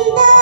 Linda.